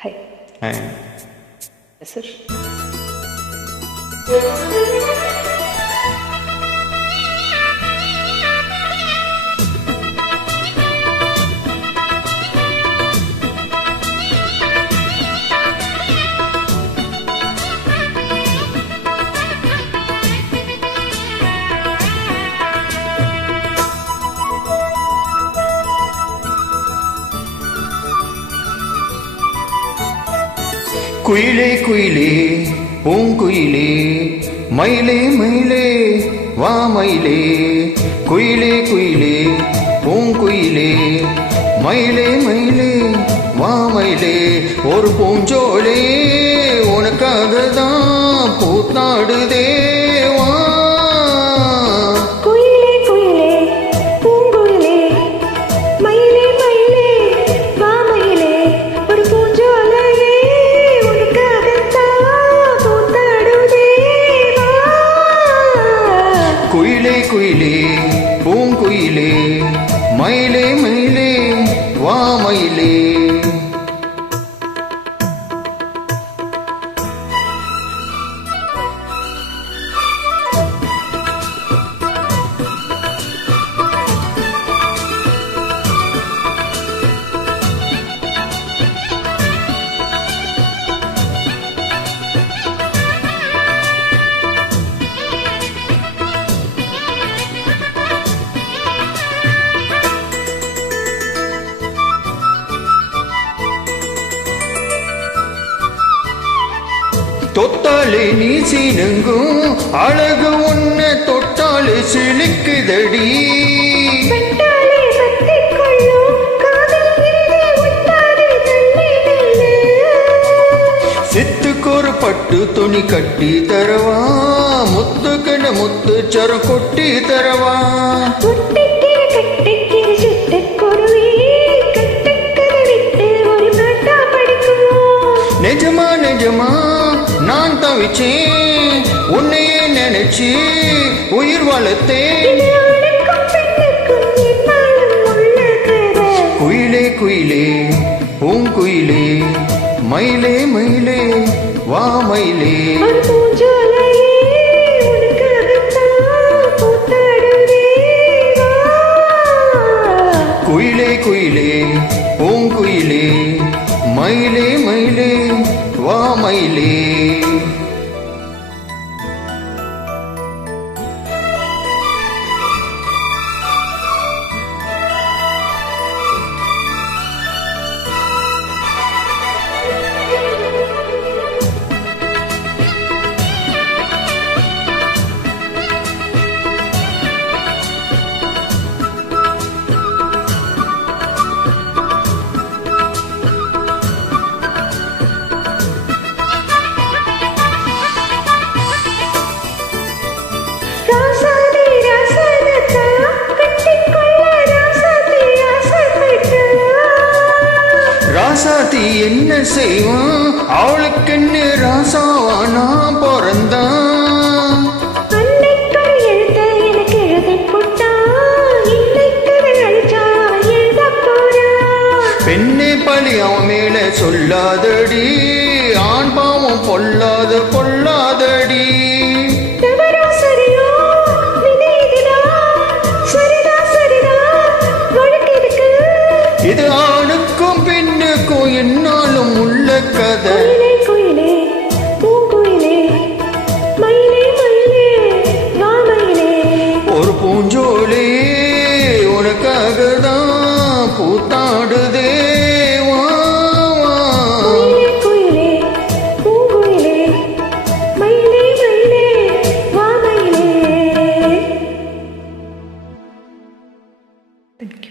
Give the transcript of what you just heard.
Hi. Hi. Yes, sir. குயிலே குயிலே பூங்குயிலே மயிலே மயிலே வா மயிலே குயிலே குயிலே பூங்குயிலே மயிலே மயிலே வா மயிலே ஒரு பூஞ்சோலே உனக்காக தான் பூத்தாடுதே வா. குயிலே குயிலே பூங்குயிலே மயிலே மயிலே வா மயிலே. தொட்டாலே நீ சீனுங்கும் அழகு உன்னை தொட்டாலே சிலிக்குதடி. சித்துக்கொரு பட்டு துணி கட்டி தரவா முத்துக்கண முத்து சரம் கொட்டி தரவா. நிஜமா நிஜமா நான் தவிச்சேன் உன்னையே நினைச்சு உயிர் வளர்த்தேன். குயிலே குயிலே பூங்குயிலே மயிலே மயிலே வா மயிலே. குயிலே குயிலே பூங்குயிலே மயிலே மயிலே வா மயிலே. ராசாத்தி என்ன செய்வான் அவளுக்கு என்ன ராசாவா நான் பிறந்தான். பெண்ணே பழி அவன் மேல சொல்லாதடி ஆண் பாவம் பொல்லாத பொல்லாதடி. இது ஆணுக்கும் பெண்ணுக்கும் என்னாலும் உள்ள கதை. குயிலே பூங்குயிலே மயிலே மயிலே வா மயிலே. ஒரு பூஞ்சோலே உனக்காக தான் பூத்தாடுதே வா வா. குயிலே பூங்குயிலே மயிலே மயிலே வா மயிலே. Thank you.